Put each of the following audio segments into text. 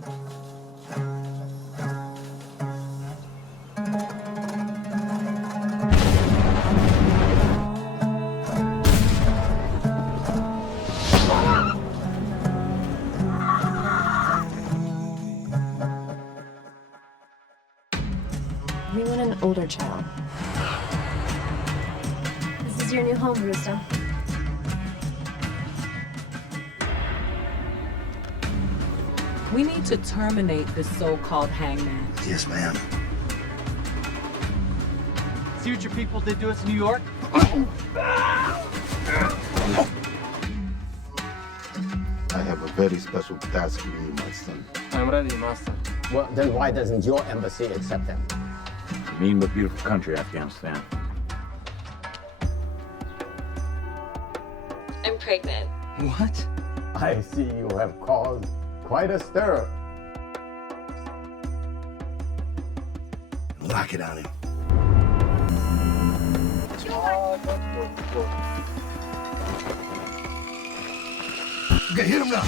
We want an older child. This is your new home, Rooster. We need to terminate this so-called hangman. Yes, ma'am. See what your people did to us in New York? I have a very special task for you, my son. I'm ready, master. Well, then why doesn't your embassy accept them? Mean but beautiful country, Afghanistan. I'm pregnant. What? I see you have caused quite a stir. Lock it on him. Okay, hit him now.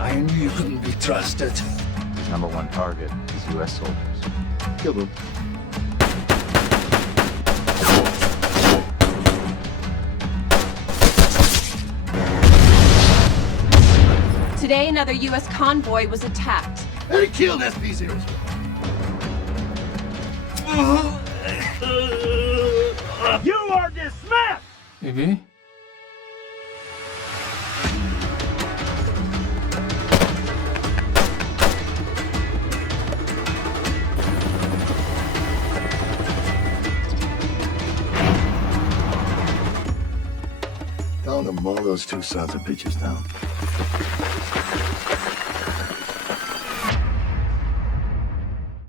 I knew you couldn't be trusted. His number one target is U.S. soldiers. Kill him. Today, another U.S. convoy was attacked. Hey, kill SP-0. You are dismissed! Baby? Tell them to mow those two sons of bitches down.